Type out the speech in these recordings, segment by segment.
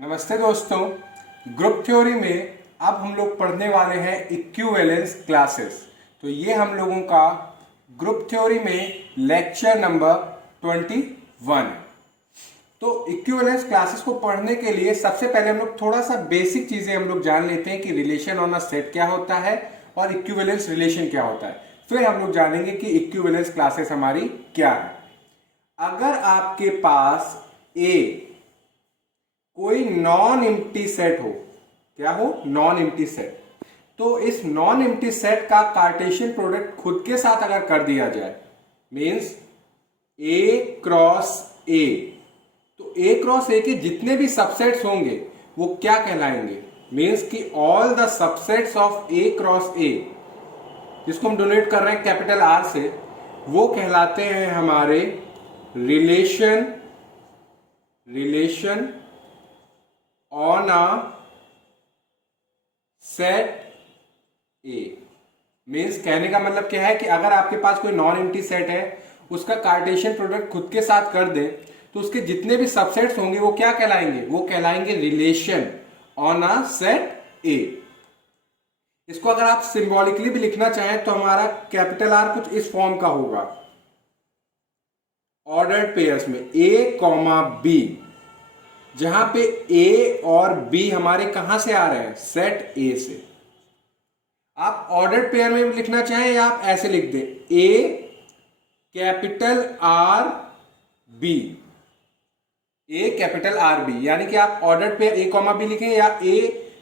नमस्ते दोस्तों। Group theory में अब हम लोग पढ़ने वाले हैं इक्विवेलेंस क्लासेस। तो ये हम लोगों का ग्रुप थ्योरी में लेक्चर नंबर 21 है। तो इक्विवेलेंस क्लासेस को पढ़ने के लिए सबसे पहले हम लोग थोड़ा सा बेसिक चीजें हम लोग जान लेते हैं कि रिलेशन ऑन अ सेट क्या होता है और इक्विवेलेंस रिलेशन क्या होता है। फिर हम लोग जानेंगे कि इक्विवेलेंस क्लासेस हमारी क्या है। अगर आपके पास ए कोई नॉन एम्प्टी सेट हो, क्या हो? Non empty set. तो इस नॉन एम्प्टी सेट का कार्टेशियन प्रोडक्ट खुद के साथ अगर कर दिया जाए, मींस ए क्रॉस ए, तो ए क्रॉस ए के जितने भी सबसेट्स होंगे वो क्या कहलाएंगे? मींस कि all the subsets of A cross ए, जिसको हम डोनेट कर रहे हैं कैपिटल आर से, वो कहलाते हैं हमारे relation on a set A. Means कहने का मतलब क्या है कि अगर आपके पास कोई नॉन एम्प्टी सेट है, उसका कार्टेशियन प्रोडक्ट खुद के साथ कर दें, तो उसके जितने भी सबसेट्स होंगे वो क्या कहलाएंगे? वो कहलाएंगे relation on a set A. इसको अगर आप सिंबॉलिकली भी लिखना चाहें तो हमारा कैपिटल आर कुछ इस फॉर्म का होगा, ऑर्डर्ड पेयर्स में ए कॉमा बी, जहां पे ए और बी हमारे कहां से आ रहे हैं? सेट ए से। आप ऑर्डर्ड पेयर में लिखना चाहें या आप ऐसे लिख दें, A capital R B, A capital R B, यानी कि आप ordered pair A comma B लिखें या ए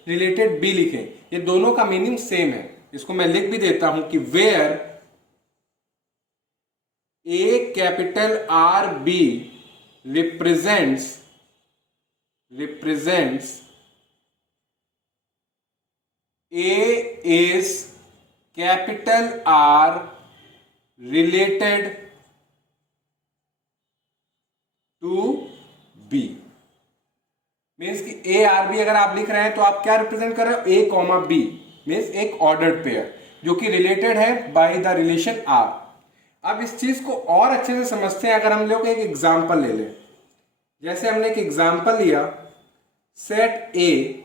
रिलेटेड बी लिखें, ये दोनों का मीनिंग सेम है। इसको मैं लिख भी देता हूं कि where A capital R B represents A is capital R related to B। Means कि ए आर बी अगर आप लिख रहे हैं तो आप क्या रिप्रेजेंट कर रहे हो? ए कॉमा बी, मीन्स एक ऑर्डर्ड पेयर जो कि रिलेटेड है बाय द रिलेशन आर। अब इस चीज को और अच्छे से समझते हैं अगर हम लोग एक एग्जांपल ले लें। जैसे हमने एक एग्जांपल लिया, सेट ए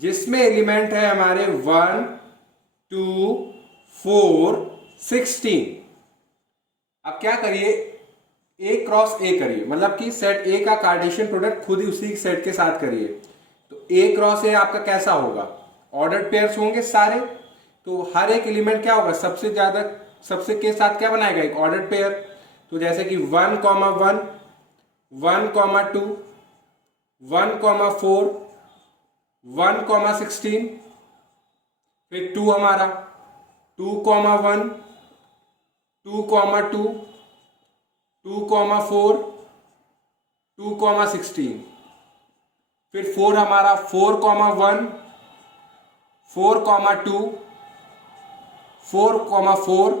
जिसमें एलिमेंट है हमारे 1 2 4 16। अब क्या करिए? ए क्रॉस ए करिए, मतलब कि सेट ए का कार्टेशियन प्रोडक्ट खुद ही उसी सेट के साथ करिए। तो ए क्रॉस ए आपका कैसा होगा? ऑर्डर्ड पेयर्स होंगे सारे, तो हर एक एलिमेंट क्या होगा? सबसे के साथ क्या बनाएगा? एक ऑर्डर्ड पेयर। तो जैसे कि 1 कॉमा 1, 1 कॉमा 2, 1 कॉमा 4, 1 कॉमा 16, फिर 2 हमारा 2 कॉमा 1, 2 कॉमा 2, 2 कॉमा 4, 2 कॉमा 16, फिर 4 हमारा 4 कॉमा 1, 4 कॉमा 2, 4 कॉमा 4,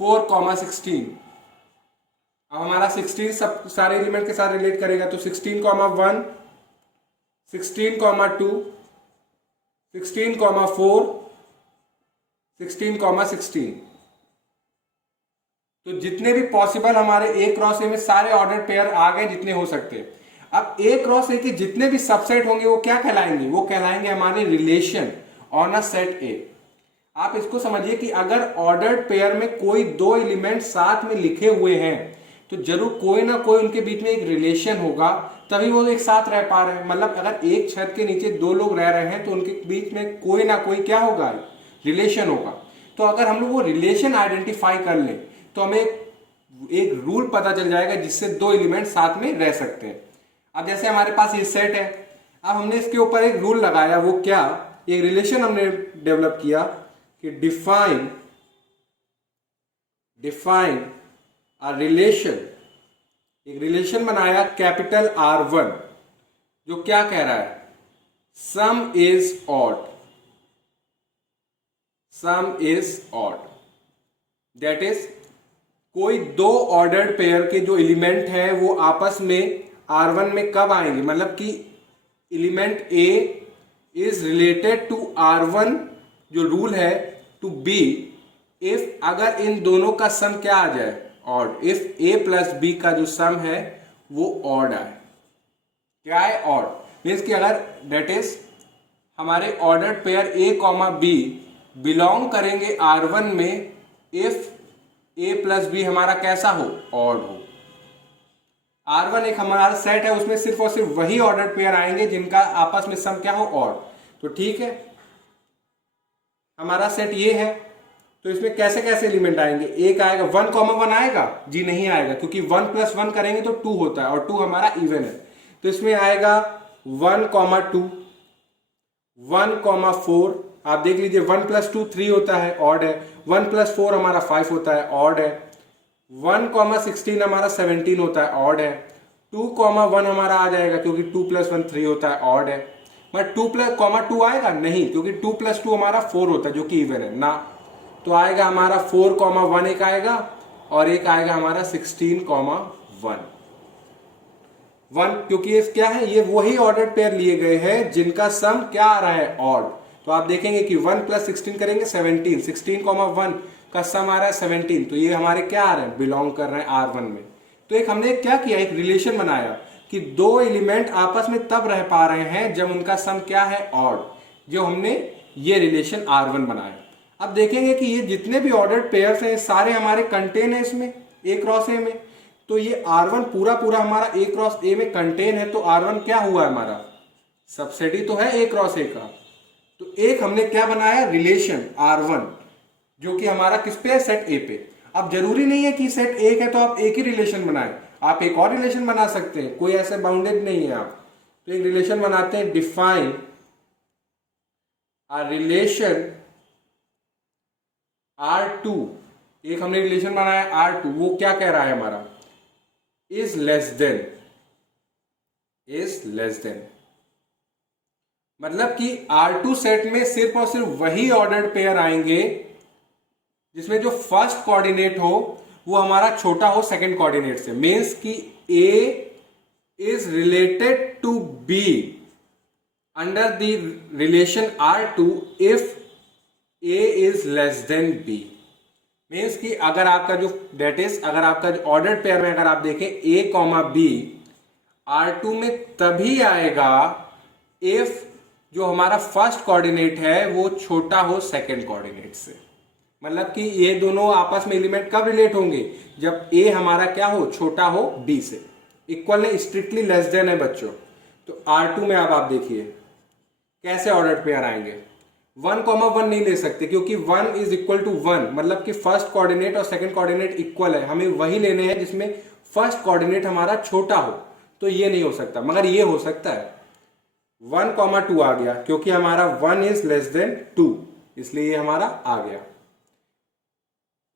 4 कॉमा 16। अब हमारा 16 सब सारे एलिमेंट के साथ रिलेट करेगा, तो 16 कॉमा 1, 16 कॉमा 2, 16 कॉमा 4, 16 कॉमा 16। तो जितने भी पॉसिबल हमारे ए क्रॉस ए में सारे ऑर्डर्ड पेयर आ गए जितने हो सकते हैं। अब ए क्रॉस ए के जितने भी सबसेट होंगे वो क्या कहलाएंगे? वो कहलाएंगे हमारे रिलेशन ऑन अ सेट ए। आप इसको समझिए कि अगर ऑर्डर्ड पेयर में कोई दो एलिमेंट साथ में लिखे हुए हैं तो जरूर कोई ना कोई उनके बीच में एक रिलेशन होगा, तभी वो एक साथ रह पा रहे हैं। मतलब अगर एक छत के नीचे दो लोग रह रहे हैं तो उनके बीच में कोई ना कोई क्या होगा? रिलेशन होगा। तो अगर हम लोग वो रिलेशन आइडेंटिफाई कर लें तो हमें एक रूल पता चल जाएगा जिससे दो एलिमेंट साथ में रह सकते हैं। अब जैसे हमारे पास ये सेट है, अब हमने इसके ऊपर एक रूल लगाया, वो क्या? एक रिलेशन हमने डेवलप किया कि डिफाइन अ रिलेशन, एक रिलेशन बनाया कैपिटल R1, जो क्या कह रहा है? सम इज ऑड। दैट इज कोई दो ऑर्डर्ड पेयर के जो एलिमेंट हैं वो आपस में R1 में कब आएंगे? मतलब कि element A is related to R1, जो रूल है, टू B इफ अगर इन दोनों का सम क्या आ जाए? Odd. If A plus B का जो सम है वो ऑड आए। क्या है? ऑड। मीन्स कि अगर डेट इज हमारे ordered pair A comma B belong करेंगे R1 में इफ ए प्लस बी हमारा कैसा हो? ऑड हो। R1 एक हमारा सेट है, उसमें सिर्फ और सिर्फ वही ऑर्डर्ड पेयर आएंगे जिनका आपस में सम क्या हो? ऑड। तो ठीक है, हमारा सेट ये है, तो इसमें कैसे कैसे एलिमेंट आएंगे? एक आएगा 1 कॉमा 1 आएगा? जी नहीं आएगा, क्योंकि 1 प्लस 1 करेंगे तो 2 होता है और 2 हमारा इवन है। तो इसमें आएगा 1 कॉमा 2, 1 कॉमा 4। आप देख लीजिए 1 प्लस 2 3 होता है, ऑड है। 1 प्लस 4 हमारा 5 होता है, ऑड है। 1 कॉमा 16 हमारा 17 होता है, ऑड है। 2 कॉमा 1 हमारा आ जाएगा, क्योंकि 2 प्लस 1 3 होता है, ऑड है। बट 2 प्लस कॉमा 2 आएगा नहीं, क्योंकि 2 प्लस 2 हमारा 4 होता है जो कि इवन है ना। तो आएगा हमारा 4 कॉमा 1 एक आएगा, और एक आएगा हमारा 16 कॉमा 1। क्योंकि ये क्या है? ये वही ऑर्डर्ड पेयर लिए गए हैं जिनका सम क्या आ रहा है? ऑड। तो आप देखेंगे कि 1 प्लस 16 करेंगे 17, 16 कॉमा 1 का सम आ रहा है 17। तो ये हमारे क्या आ रहे हैं? बिलोंग कर रहे हैं R1 में। तो एक हमने क्या किया, एक रिलेशन बनाया कि दो एलिमेंट आपस में तब रह पा रहे हैं जब उनका सम क्या है? ऑड। जो हमने ये रिलेशन R1 बनाया। अब देखेंगे कि ये जितने भी ऑर्डर्ड पेयर्स हैं सारे हमारे कंटेन है इसमें A क्रॉस A में। तो ये R1 पूरा पूरा हमारा A क्रॉस A में कंटेन है, तो R1 क्या हुआ हमारा? सबसेट ही तो है A क्रॉस A का। तो एक हमने क्या बनाया? रिलेशन R1, जो कि हमारा किस पे है? सेट A पे। अब जरूरी नहीं है कि सेट एक है तो आप एक ही रिलेशन बनाएं, आप एक और रिलेशन बना सकते हैं, कोई ऐसे बाउंडेड नहीं है आप। तो एक रिलेशन बनाते हैं, डिफाइन अ रिलेशन R2। एक हमने रिलेशन बनाया R2, वो क्या कह रहा है हमारा? Is less then. मतलब कि R2 सेट में सिर्फ और सिर्फ वही ऑर्डर्ड पेयर आएंगे जिसमें जो फर्स्ट कोऑर्डिनेट हो वो हमारा छोटा हो सेकंड कोऑर्डिनेट से। मीन्स कि A is related to B under the relation R2 if A is less than B। Means कि अगर आपका जो डेट इज अगर आपका जो ऑर्डर्ड पेयर में अगर आप देखें A कॉमा B R2 में तभी आएगा इफ जो हमारा फर्स्ट कोऑर्डिनेट है वो छोटा हो सेकंड कोऑर्डिनेट से। मतलब कि ये दोनों आपस में एलिमेंट कब रिलेट होंगे? जब A हमारा क्या हो? छोटा हो B से। इक्वल है, स्ट्रिक्टली लेस देन है बच्चों। तो R2 में अब आप देखिए कैसे ऑर्डर्ड पेयर आएंगे। 1 कॉमा 1 नहीं ले सकते, क्योंकि 1 इज इक्वल टू 1, मतलब कि फर्स्ट कोऑर्डिनेट और सेकंड कोऑर्डिनेट इक्वल है। हमें वही लेने हैं जिसमें फर्स्ट कोऑर्डिनेट हमारा छोटा हो। तो ये नहीं हो सकता, मगर ये हो सकता है। 1 कॉमा 2 आ गया, क्योंकि हमारा 1 इज लेस देन 2, इसलिए ये हमारा आ गया।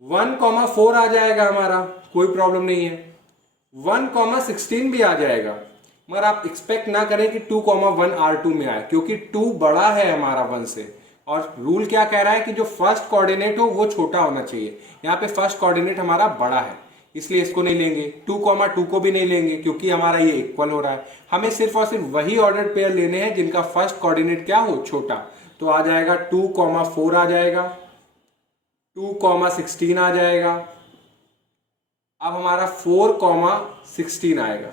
1 कॉमा 4 आ जाएगा हमारा, कोई प्रॉब्लम नहीं है। 1 कॉमा 16 भी आ जाएगा, मगर आप एक्सपेक्ट ना करें कि 2 कॉमा 1 R2 में आए, क्योंकि 2 बड़ा है हमारा 1 से। और रूल क्या कह रहा है कि जो फर्स्ट कोऑर्डिनेट हो वो छोटा होना चाहिए। यहाँ पे फर्स्ट कोऑर्डिनेट हमारा बड़ा है, इसलिए इसको नहीं लेंगे। 2 कॉमा 2 को भी नहीं लेंगे, क्योंकि हमारा ये इक्वल हो रहा है। हमें सिर्फ और सिर्फ वही ऑर्डर्ड पेयर लेने हैं जिनका फर्स्ट कोऑर्डिनेट क्या हो? छोटा। तो आ जाएगा 2 कॉमा 4 आ जाएगा, 2 कॉमा 16 आ जाएगा। अब हमारा 4 कॉमा 16 आएगा।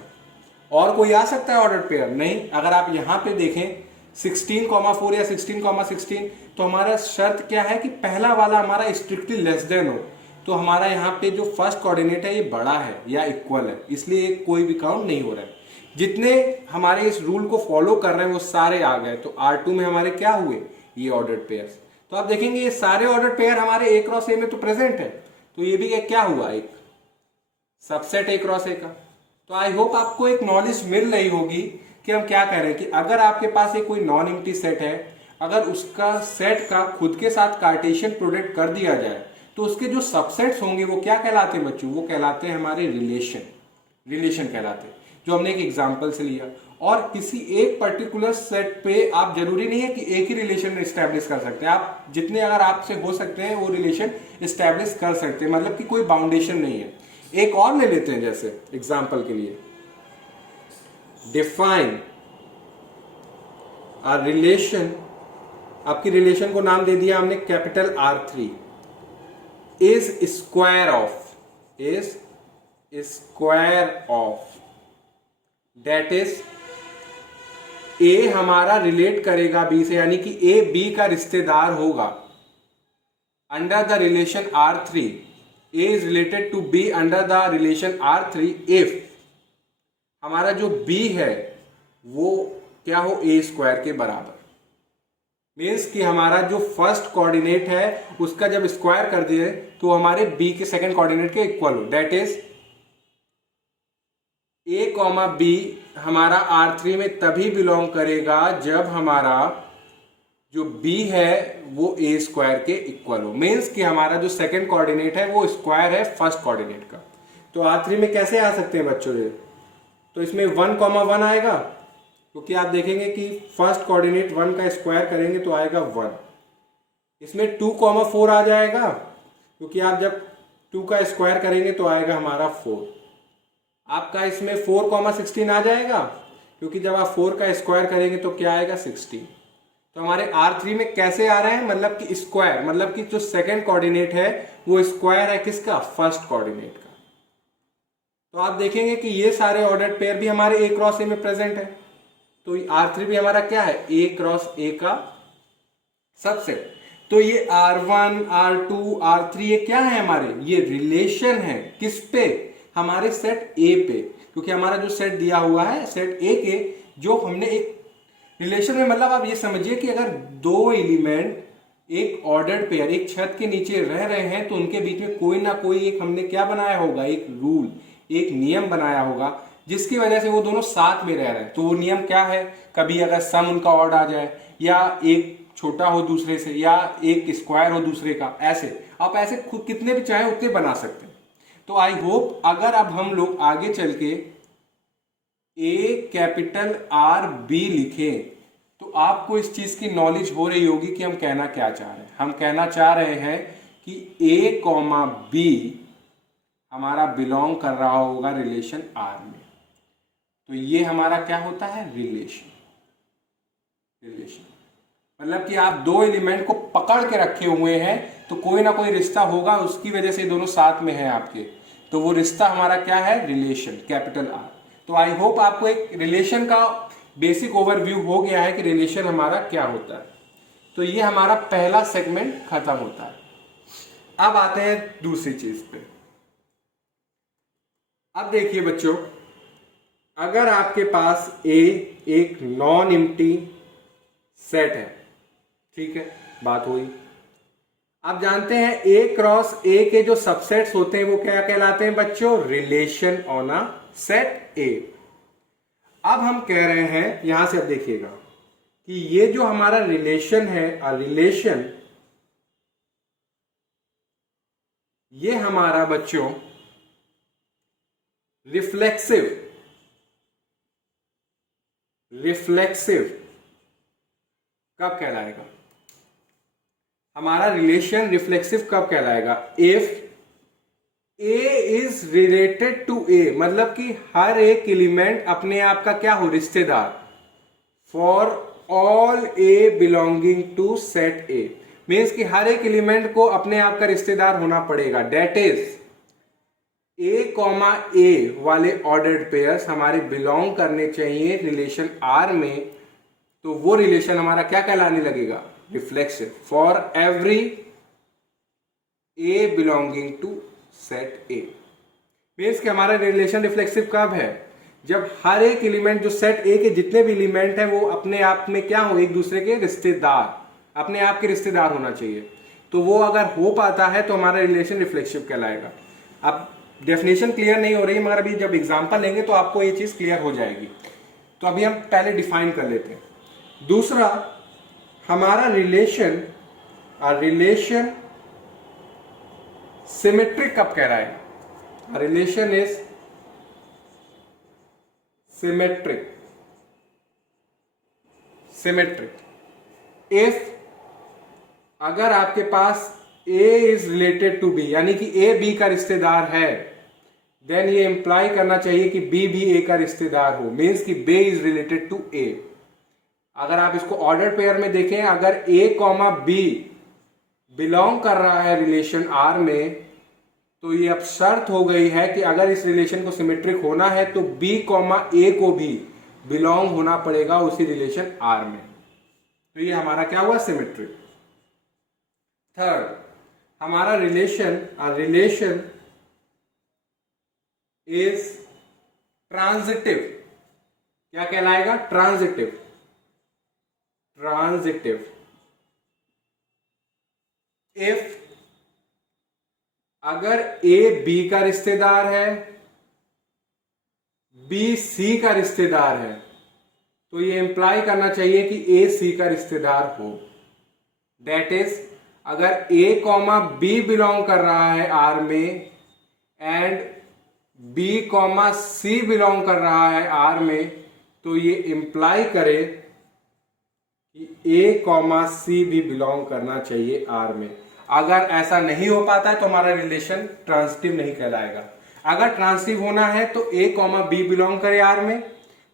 और कोई आ सकता है ऑर्डर्ड पेयर? नहीं। अगर आप यहां पे देखें 16,4 या 16,16, तो हमारा शर्त क्या है कि पहला वाला हमारा स्ट्रिक्टली लेस देन हो। तो हमारा यहाँ पे जो फर्स्ट कोऑर्डिनेट है ये बड़ा है या इक्वल है, इसलिए कोई भी काउंट नहीं हो रहा है। जितने हमारे इस रूल को फॉलो कर रहे हैं वो सारे आ गए। तो R2 में हमारे क्या हुए? ये ऑर्डर्ड पेयर्स। तो आप देखेंगे ये सारे ऑर्डर्ड पेयर हमारे A क्रॉस A में तो प्रेजेंट है, तो ये भी क्या हुआ? एक सबसेट A क्रॉस A का। तो आई होप आपको एक नॉलेज मिल रही होगी कि हम क्या कह रहे हैं कि अगर आपके पास एक कोई नॉन एम्प्टी सेट है, अगर उसका सेट का खुद के साथ कार्टेशियन प्रोडक्ट कर दिया जाए तो उसके जो सबसेट्स होंगे वो क्या कहलाते हैं बच्चों? वो कहलाते हैं हमारे रिलेशन कहलाते हैं, जो हमने एक एग्जांपल से लिया। और किसी एक पर्टिकुलर सेट पे आप जरूरी नहीं है कि एक ही रिलेशन एस्टैब्लिश कर सकते हैं, आप जितने अगर आपसे हो सकते हैं वो रिलेशन एस्टैब्लिश कर सकते हैं, मतलब कि कोई बाउंडेशन नहीं है। एक और ले लेते हैं, जैसे एग्जांपल के लिए डिफाइन अ रिलेशन। आपकी रिलेशन को नाम दे दिया हमने capital R3 is square of that is ए हमारा रिलेट करेगा बी से, यानी कि ए बी का रिश्तेदार होगा under the relation R3, A is related to B under the relation R3 if हमारा जो बी है वो क्या हो, ए स्क्वायर के बराबर। मीन्स कि हमारा जो फर्स्ट कोऑर्डिनेट है उसका जब स्क्वायर कर दिए तो हमारे बी के सेकंड कोऑर्डिनेट के इक्वल हो, that is A comma B हमारा R3 में तभी बिलोंग करेगा जब हमारा जो b है वो ए स्क्वायर के इक्वल हो। मीन्स कि हमारा जो सेकंड कोऑर्डिनेट है वो स्क्वायर है फर्स्ट कोऑर्डिनेट का। तो R3 में कैसे आ सकते हैं बच्चों ये, तो इसमें 1,1 आएगा, क्योंकि आप देखेंगे कि फर्स्ट कोऑर्डिनेट 1 का स्क्वायर करेंगे तो आएगा 1। इसमें 2,4 आ जाएगा, क्योंकि आप जब 2 का स्क्वायर करेंगे तो आएगा हमारा 4। आपका इसमें 4,16 आ जाएगा, क्योंकि जब आप 4 का स्क्वायर करेंगे तो क्या आएगा 16। तो हमारे R3 में कैसे आ रहे हैं, मतलब कि स्क्वायर, मतलब कि जो सेकंड कोऑर्डिनेट है वो स्क्वायर है किसका, फर्स्ट कोऑर्डिनेट का। तो आप देखेंगे कि ये सारे ऑर्डर्ड पेयर भी हमारे ए क्रॉस ए में प्रेजेंट है। तो R3 भी हमारा क्या है, ए क्रॉस ए का सबसेट। तो ये R1 R2 R3 ये क्या है हमारे, ये रिलेशन है किस पे, हमारे सेट ए पे, क्योंकि हमारा जो सेट दिया हुआ है सेट ए के, जो हमने एक रिलेशन में, मतलब आप ये समझिए कि अगर दो एलिमेंट एक ऑर्डर्ड पेयर एक छत के नीचे रह रहे हैं तो उनके बीच में कोई ना कोई एक हमने क्या बनाया होगा, एक रूल, एक नियम बनाया होगा जिसकी वजह से वो दोनों साथ में रह रहे हैं। तो वो नियम क्या है, कभी अगर सम उनका ऑड आ जाए, या एक छोटा हो दूसरे से, या एक स्क्वायर हो दूसरे का, ऐसे आप ऐसे खुद कितने भी चाहे उतने बना सकते हैं। तो आई होप अगर अब हम लोग आगे चल के ए कैपिटल आर बी लिखें तो आपको इस चीज की नॉलेज हो रही होगी कि हम कहना क्या चाह रहे हैं। हम कहना चाह रहे हैं कि ए कॉमा बी हमारा बिलोंग कर रहा होगा रिलेशन आर में। तो ये हमारा क्या होता है, रिलेशन। मतलब कि आप दो एलिमेंट को पकड़ के रखे हुए हैं तो कोई ना कोई रिश्ता होगा, उसकी वजह से दोनों साथ में हैं आपके, तो वो रिश्ता हमारा क्या है, रिलेशन, कैपिटल आर। तो आई होप आपको एक रिलेशन का बेसिक ओवरव्यू हो गया है कि रिलेशन हमारा क्या होता है। तो ये हमारा पहला सेगमेंट खत्म होता है। अब आते हैं दूसरी चीज पे। अब देखिए बच्चों, अगर आपके पास ए एक नॉन एम्प्टी सेट है, ठीक है, बात हुई। आप जानते हैं ए क्रॉस ए के जो सबसेट्स होते हैं वो क्या कहलाते हैं बच्चों, रिलेशन ऑन अ सेट ए। अब हम कह रहे हैं, यहां से अब देखिएगा कि ये जो हमारा रिलेशन है, रिलेशन, ये हमारा बच्चों रिफ्लेक्सिव कब कहलाएगा, हमारा रिलेशन रिफ्लेक्सिव कब कहलाएगा, if A is related to A, मतलब कि हर एक एलिमेंट अपने आप का क्या हो, रिश्तेदार, for all A belonging to set A. मीन्स कि हर एक एलिमेंट को अपने आप का रिश्तेदार होना पड़ेगा, डेट इज ए कॉमा ए वाले ऑर्डर्ड पेयर्स हमारे बिलोंग करने चाहिए रिलेशन आर में। तो वो रिलेशन हमारा क्या कहलाने लगेगा, reflexive, for every A belonging to set A. मीन्स कि हमारा रिलेशन रिफ्लेक्सिव कब है, जब हर एक एलिमेंट, जो सेट ए के जितने भी एलिमेंट हैं वो अपने आप में क्या हो, एक दूसरे के रिश्तेदार, अपने आप के रिश्तेदार होना चाहिए। तो वो अगर हो पाता है तो हमारा रिलेशन रिफ्लेक्सिव कहलाएगा। अब डेफिनेशन क्लियर नहीं हो रही है, मगर अभी जब एग्जांपल लेंगे तो आपको ये चीज क्लियर हो जाएगी। तो अभी हम पहले डिफाइन कर लेते हैं। दूसरा, हमारा रिलेशन सिमेट्रिक कब कह रहा है, रिलेशन इज सिमेट्रिक इफ अगर आपके पास A is related to B, यानी कि A B का रिश्तेदार है, देन ये इंप्लाई करना चाहिए कि B भी A का रिश्तेदार हो। मीन्स कि B is related to A। अगर आप इसको ऑर्डर पेयर में देखें, अगर A कॉमा B बिलोंग कर रहा है रिलेशन R में, तो ये अब शर्त हो गई है कि अगर इस रिलेशन को सिमेट्रिक होना है तो B कॉमा A को भी बिलोंग होना पड़ेगा उसी रिलेशन आर में। तो ये हमारा क्या हुआ, सिमेट्री। थर्ड, हमारा रिलेशन इज ट्रांजिटिव। क्या कहलाएगा, ट्रांजिटिव। इफ अगर ए बी का रिश्तेदार है, बी सी का रिश्तेदार है, तो ये इंप्लाई करना चाहिए कि ए सी का रिश्तेदार हो। दैट इज, अगर ए कॉमा बी बिलोंग कर रहा है आर में and B comma C belong कर रहा है आर में, तो ये इंप्लाई करे कि ए कॉमा सी भी बिलोंग करना चाहिए आर में। अगर ऐसा नहीं हो पाता है तो हमारा रिलेशन ट्रांजिटिव नहीं कहलाएगा। अगर ट्रांजिटिव होना है तो ए कॉमा बी बिलोंग करे आर में,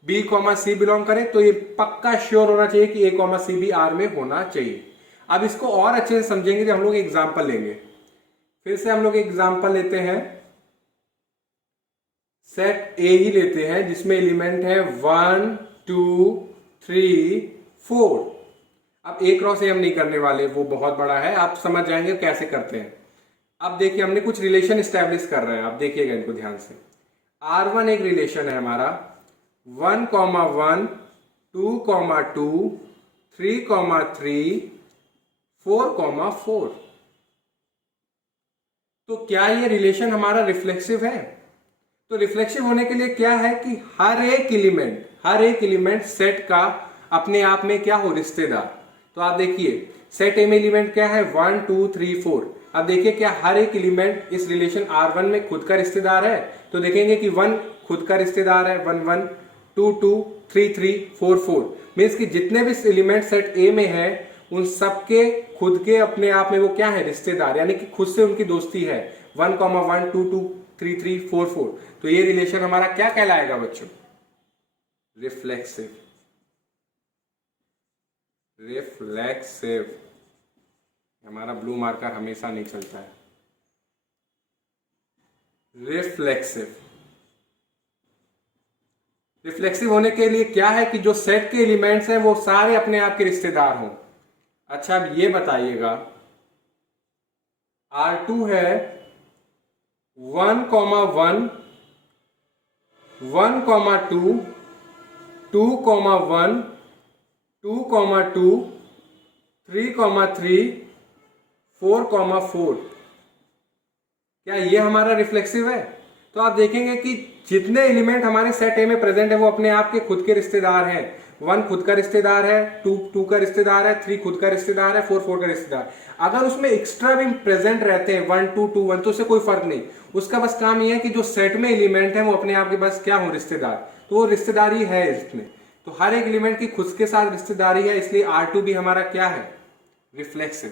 बी कॉमा सी बिलोंग करे, तो ये पक्का श्योर होना चाहिए कि ए कॉमा सी भी आर में होना चाहिए। अब इसको और अच्छे से समझेंगे जब हम लोग एग्जाम्पल लेंगे। फिर से हम लोग एग्जाम्पल लेते हैं, सेट ए ही लेते हैं जिसमें एलिमेंट है 1 2 3 4। अब ए क्रॉस ए हम नहीं करने वाले, वो बहुत बड़ा है, आप समझ जाएंगे कैसे करते हैं। अब देखिए हमने कुछ रिलेशन स्टैब्लिश कर रहे हैं, आप देखिएगा इनको ध्यान से। R1 एक रिलेशन है हमारा 1, 1 2, 2 3, 3 4, 4। तो क्या ये रिलेशन हमारा रिफ्लेक्सिव है? तो रिफ्लेक्सिव होने के लिए क्या है कि हर एक एलिमेंट सेट का अपने आप में क्या हो, रिश्तेदार। तो आप देखिए सेट ए में एलिमेंट क्या है, 1 2 3 4। अब देखिए क्या हर एक एलिमेंट इस रिलेशन R1 में खुद का रिश्तेदार है? तो देखेंगे कि 1 खुद का रिश्तेदार है, 1 1 2 2 3 3 4 4। मीन्स कि जितने भी एलिमेंट सेट ए में है उन सबके खुद के अपने आप में वो क्या है, रिश्तेदार, यानी कि खुद से उनकी दोस्ती है। 1 1 2 2 3 3 4 4। तो ये रिलेशन हमारा क्या कहलाएगा बच्चों, रिफ्लेक्सिव। हमारा ब्लू मार्कर हमेशा नहीं चलता है। रिफ्लेक्सिव होने के लिए क्या है कि जो सेट के एलिमेंट्स हैं वो सारे अपने आप के रिश्तेदार हों। अच्छा अब ये बताइएगा, R2 है 1 1 1 2 2 1 2 2 3 3 4 4। क्या ये हमारा रिफ्लेक्सिव है? तो आप देखेंगे कि जितने एलिमेंट हमारे सेट ए में प्रेजेंट है वो अपने आप के खुद के रिश्तेदार हैं। 1 खुद का रिश्तेदार है, 2 का रिश्तेदार है, 3 खुद का रिश्तेदार है, 4 का रिश्तेदार। अगर उसमें एक्स्ट्रा भी प्रेजेंट रहते हैं 1 2 2 1 तो उससे कोई फर्क नहीं, उसका बस काम ये है कि जो सेट में एलिमेंट है वो अपने आप के बस क्या हो, रिश्तेदार। तो वो रिश्तेदारी है इसमें। तो हर एक एलिमेंट की खुद के साथ रिश्तेदारी है, इसलिए R2 भी हमारा क्या है, रिफ्लेक्सिव।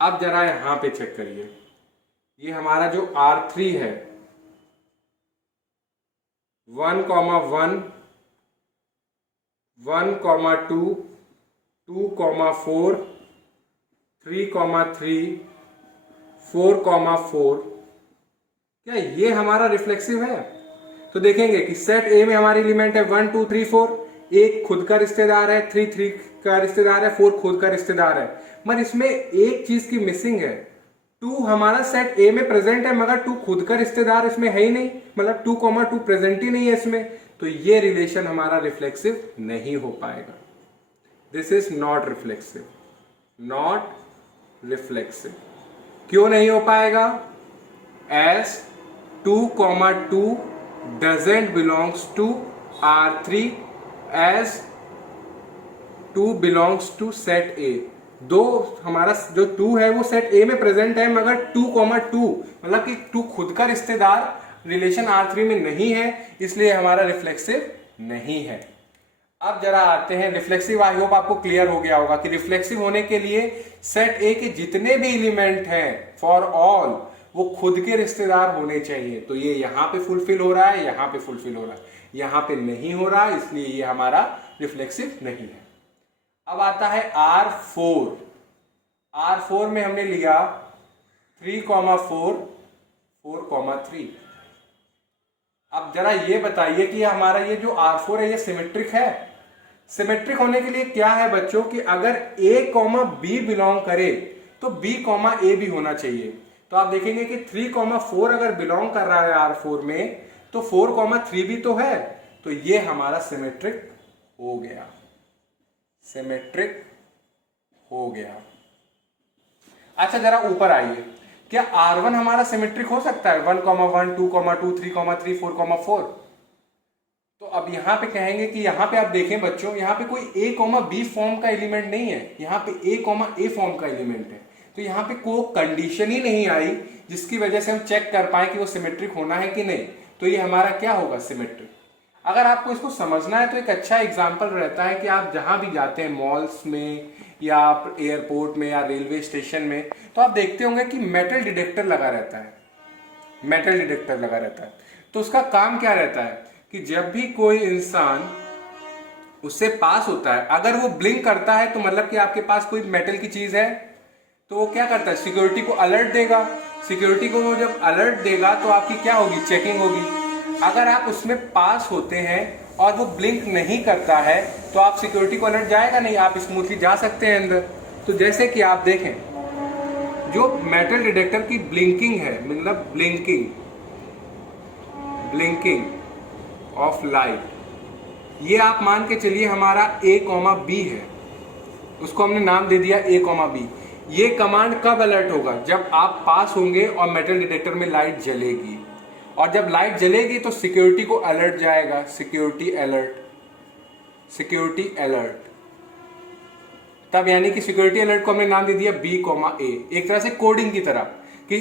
अब जरा यहां पे चेक करिए, ये हमारा जो R3 है 1 1 1 2 2 4 3 3 4 4। क्या ये हमारा रिफ्लेक्सिव है? तो देखेंगे कि सेट ए में हमारे एलिमेंट है 1 2 3 4, एक खुद का रिश्तेदार है, 3 का रिश्तेदार है, 4 खुद का रिश्तेदार है। मगर इसमें एक चीज की मिसिंग है, 2 हमारा सेट ए में प्रेजेंट है मगर 2 खुद का रिश्तेदार इसमें है ही नहीं, मतलब 2 2 प्रेजेंट ही नहीं है इसमें। तो ये रिलेशन हमारा रिफ्लेक्सिव नहीं हो पाएगा। This is not reflexive. क्यों नहीं हो पाएगा? As 2 2 doesn't belongs to R3 as 2 belongs to set A। दो हमारा जो 2 है वो सेट ए में प्रेजेंट है मगर 2 2 मतलब कि 2 खुद का रिश्तेदार रिलेशन R3 में नहीं है, इसलिए हमारा रिफ्लेक्सिव नहीं है। अब जरा आते हैं रिफ्लेक्सिव। आई होप आपको क्लियर हो गया होगा कि रिफ्लेक्सिव होने के लिए सेट ए के जितने भी एलिमेंट हैं फॉर ऑल वो खुद के रिश्तेदार होने चाहिए। तो ये यहां पे फुलफिल हो रहा है, यहां पे फुलफिल हो रहा है, यहां पे नहीं हो रहा, इसलिए ये हमारा रिफ्लेक्सिव नहीं है। अब आता है R4 में हमने लिया 3 4 4,3। अब जरा ये बताइए कि हमारा ये जो R4 है ये सिमेट्रिक है? सिमेट्रिक होने के लिए क्या है बच्चों कि अगर A, B बिलोंग करे तो B, A भी होना चाहिए। तो आप देखेंगे कि 3,4 अगर बिलोंग कर रहा है R4 में तो 4,3 भी तो है, तो ये हमारा सिमेट्रिक हो गया, सिमेट्रिक हो गया। अच्छा जरा ऊपर आइए, क्या R1 हमारा सिमेट्रिक हो सकता है? 1,1, 2,2, 3,3, 4,4। तो अब यहां पे कहेंगे कि यहां पे आप देखें बच्चों, यहां पे कोई A, B फॉर्म का एलिमेंट नहीं है, यहां पे A, A फॉर्म का एलिमेंट है। तो यहां पे कोई कंडीशन ही नहीं आई जिसकी वजह से हम चेक कर पाए कि वो सिमेट्रिक होना है कि नहीं। तो ये हमारा क्या होगा? सिमेट्रिक। अगर आपको इसको समझना है तो एक अच्छा एग्जाम्पल रहता है कि आप जहां भी जाते हैं, मॉल्स में या आप एयरपोर्ट में या रेलवे स्टेशन में, तो आप देखते होंगे कि मेटल डिटेक्टर लगा रहता है, मेटल डिटेक्टर लगा रहता है। तो उसका काम क्या रहता है कि जब भी कोई इंसान उससे पास होता है, अगर वो ब्लिंक करता है तो मतलब कि आपके पास कोई मेटल की चीज है, तो वो क्या करता है? सिक्योरिटी को अलर्ट देगा। सिक्योरिटी को वो जब अलर्ट देगा तो आपकी क्या होगी? चेकिंग होगी। अगर आप उसमें पास होते हैं और वो ब्लिंक नहीं करता है तो आप सिक्योरिटी को अलर्ट जाएगा नहीं, आप स्मूथली जा सकते हैं अंदर। तो जैसे कि आप देखें, जो मेटल डिटेक्टर की ब्लिंकिंग है, मतलब ब्लिंकिंग, ब्लिंकिंग ऑफ लाइट, ये आप मान के चलिए हमारा A, B है, उसको हमने नाम दे दिया A, B। ये कमांड कब अलर्ट होगा? जब आप पास होंगे और मेटल डिटेक्टर में लाइट जलेगी, और जब लाइट जलेगी तो सिक्योरिटी को अलर्ट जाएगा, सिक्योरिटी अलर्ट, सिक्योरिटी अलर्ट। तब यानी कि सिक्योरिटी अलर्ट को हमने नाम दे दिया B, A, एक तरह से कोडिंग की तरह कि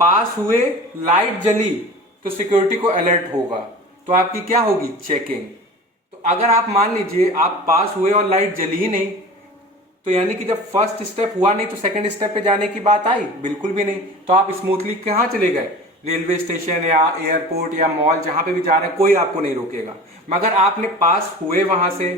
पास हुए, लाइट जली तो सिक्योरिटी को अलर्ट होगा, तो आपकी क्या होगी? चेकिंग। तो अगर आप मान लीजिए आप पास हुए और लाइट जली ही नहीं, तो यानी कि जब फर्स्ट स्टेप हुआ नहीं तो सेकंड स्टेप पे जाने की बात आई? बिल्कुल भी नहीं। तो आप स्मूथली कहां चले गए? रेलवे स्टेशन या एयरपोर्ट या मॉल, जहां पे भी जा रहे हैं कोई आपको नहीं रोकेगा। मगर आपने पास हुए वहां से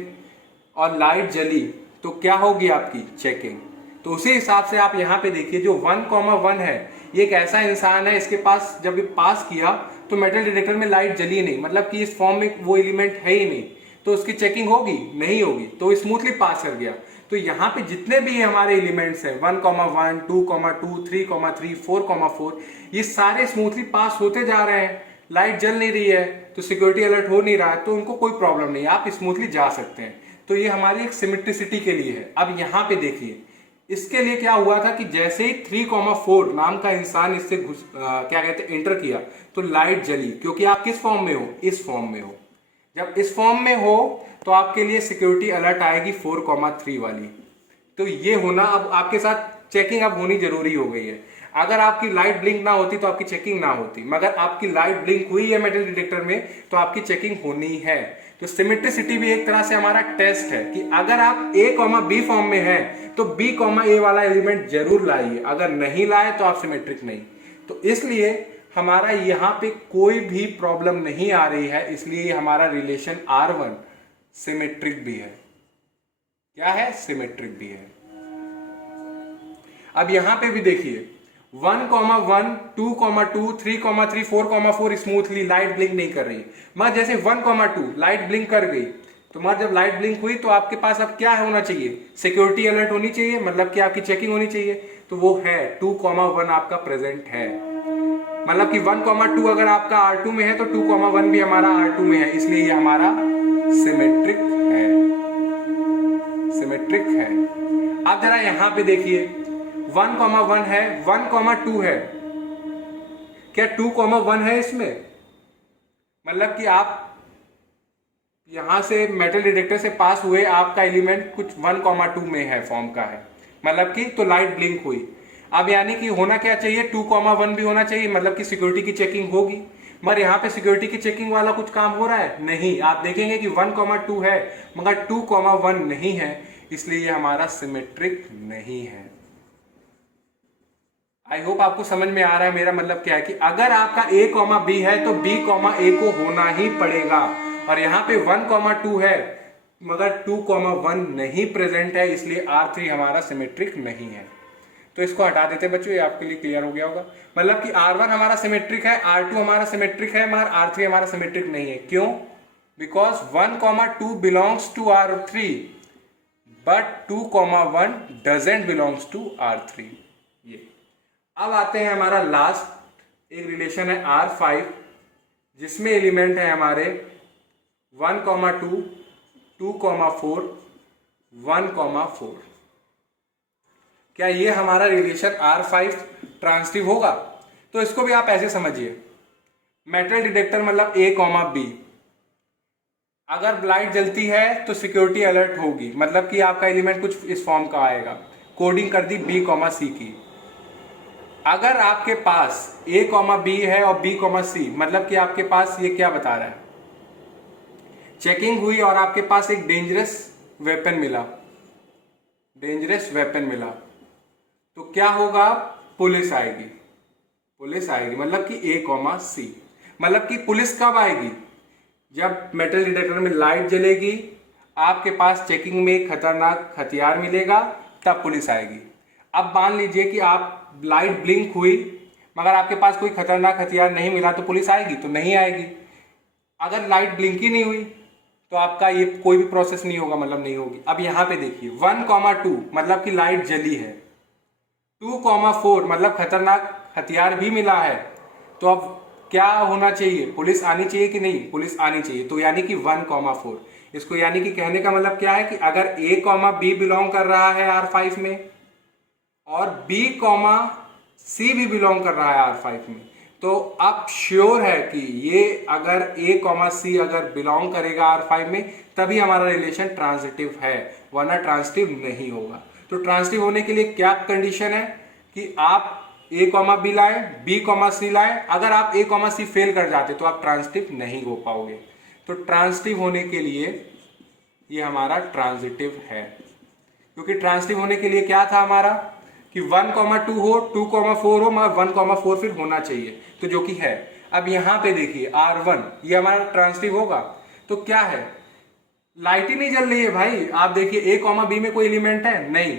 और लाइट जली तो क्या होगी? आपकी चेकिंग। तो उसी हिसाब से आप यहां पे देखिए, जो 1,1 है, ये एक ऐसा इंसान है, इसके पास जब ये पास किया तो मेटल डिटेक्टर में लाइट जली नहीं, मतलब कि इस फॉर्म में वो एलिमेंट है ही नहीं, तो उसकी चेकिंग होगी? नहीं होगी, तो स्मूथली पास कर गया। तो यहाँ पे जितने भी हमारे एलिमेंट्स हैं 1,1, 2,2, 3,3, 4,4, ये सारे स्मूथली पास होते जा रहे हैं। लाइट जल नहीं रही है तो सिक्योरिटी अलर्ट हो नहीं रहा है, तो उनको कोई प्रॉब्लम नहीं है, आप स्मूथली जा सकते हैं। तो ये हमारी एक सिमेट्रिसिटी के लिए है। अब यहाँ पे देखिए, इसके लिए क्या हुआ था कि जैसे ही 3,4 नाम का इंसान इससे क्या कहते हैं एंटर किया तो लाइट जली, क्योंकि आप किस फॉर्म में हो? इस फॉर्म में हो। जब इस फॉर्म में हो तो आपके लिए सिक्योरिटी अलर्ट आएगी 4,3 वाली। तो ये होना, अब आपके साथ चेकिंग अब होनी जरूरी हो गई है। अगर आपकी लाइट ब्लिंक ना होती तो आपकी चेकिंग ना होती, मगर आपकी लाइट ब्लिंक हुई है मेटल डिटेक्टर में तो आपकी चेकिंग होनी है। तो सिमेट्रिसिटी भी एक तरह से हमारा टेस्ट है कि अगर आप A, B फॉर्म में हैं तो B, A वाला एलिमेंट जरूर लाइए, अगर नहीं लाए तो आप सिमेट्रिक नहीं। तो इसलिए हमारा यहाँ पे कोई भी प्रॉब्लम नहीं आ रही है, इसलिए हमारा रिलेशन R1 सिमेट्रिक भी है। क्या है? सिमेट्रिक भी है। अब यहां पे भी देखिए 1,1, 2,2, 3,3, 4,4 स्मूथली लाइट ब्लिंक नहीं कर रही, मगर जैसे 1,2 लाइट ब्लिंक कर गई, तो मगर जब लाइट ब्लिंक हुई तो आपके पास अब क्या होना चाहिए? सिक्योरिटी अलर्ट होनी चाहिए, मतलब कि आपकी चेकिंग होनी चाहिए। तो वो है 2,1 आपका प्रेजेंट है, मतलब कि 1,2 अगर आपका R2 में है तो 2,1 भी हमारा R2 में है, इसलिए ये हमारा सिमेट्रिक है, सिमेट्रिक है। अब जरा यहां पे देखिए 1,1 है, 1,2 है, क्या 2,1 है इसमें? मतलब कि आप यहां से मेटल डिटेक्टर से पास हुए, आपका एलिमेंट कुछ 1,2 में है, फॉर्म का है, मतलब कि तो लाइट ब्लिंक हुई। अब यानी कि होना क्या चाहिए? 2,1 भी होना चाहिए, मतलब कि सिक्योरिटी की चेकिंग होगी। मगर यहाँ पे सिक्योरिटी की चेकिंग वाला कुछ काम हो रहा है? नहीं। आप देखेंगे कि 1,2 है मगर 2,1 नहीं है, इसलिए ये हमारा सिमेट्रिक नहीं है। आई होप आपको समझ में आ रहा है मेरा मतलब क्या है कि अगर आपका A, B है तो B, A को होना ही पड़ेगा। और यहाँ पे 1,2 है मगर 2,1 नहीं प्रेजेंट है, इसलिए R3 हमारा सिमेट्रिक नहीं है। तो इसको हटा देते हैं बच्चों, ये आपके लिए क्लियर हो गया होगा। मतलब कि R1 हमारा सिमेट्रिक है, R2 हमारा सिमेट्रिक है, मगर R3 हमारा सिमेट्रिक नहीं है। क्यों? Because 1,2 belongs to R3 but 2,1 doesn't belongs to R3। ये अब आते हैं हमारा लास्ट एक रिलेशन है R5, जिसमें एलिमेंट है हमारे 1,2, 2,4, 1,4। क्या ये हमारा रिलेशन R5 ट्रांसिटिव होगा? तो इसको भी आप ऐसे समझिए, मेटल डिटेक्टर मतलब A, B, अगर लाइट जलती है तो सिक्योरिटी अलर्ट होगी, मतलब कि आपका एलिमेंट कुछ इस फॉर्म का आएगा, कोडिंग कर दी B, C की। अगर आपके पास A, B है और B, C, मतलब कि आपके पास ये क्या बता रहा है, चेकिंग हुई और आपके पास एक डेंजरस वेपन मिला, डेंजरस वेपन मिला, तो क्या होगा? पुलिस आएगी, पुलिस आएगी, मतलब कि A, C। मतलब कि पुलिस कब आएगी? जब मेटल डिटेक्टर में लाइट जलेगी, आपके पास चेकिंग में एक खतरनाक हथियार मिलेगा, तब पुलिस आएगी। अब मान लीजिए कि आप लाइट ब्लिंक हुई मगर आपके पास कोई खतरनाक हथियार नहीं मिला, तो पुलिस आएगी? तो नहीं आएगी। अगर लाइट ब्लिंक ही नहीं हुई तो आपका ये कोई भी प्रोसेस नहीं होगा, मतलब नहीं होगी। अब यहां पे देखिए 1,2 मतलब कि लाइट जली है, 2,4 मतलब खतरनाक हथियार भी मिला है, तो अब क्या होना चाहिए? पुलिस आनी चाहिए कि नहीं? पुलिस आनी चाहिए। तो यानी कि 1,4, इसको यानी कि कहने का मतलब क्या है कि अगर A, B बिलोंग कर रहा है R5 में और B, C भी बिलोंग कर रहा है R5 में, तो आप श्योर है कि ये अगर A, C अगर बिलोंग करेगा R5 में, तभी हमारा रिलेशन ट्रांजिटिव है, वरना ट्रांजिटिव नहीं होगा। तो ट्रांजिटिव होने के लिए क्या कंडीशन है कि आप A, B लाए, B, C लाए। अगर आप A, C फेल कर जाते तो आप ट्रांजिटिव नहीं हो पाओगे। तो ट्रांजिटिव होने के लिए ये हमारा ट्रांजिटिव है, क्योंकि ट्रांजिटिव होने के लिए क्या था हमारा कि 1,2 हो, 2,4 हो, मगर 1,4 फिर होना चाहिए, तो जो कि है। अब यहां पे देखिए R1 ये हमारा ट्रांजिटिव होगा, तो क्या है? लाइट ही नहीं जल रही है भाई। आप देखिए A, B में कोई एलिमेंट है नहीं,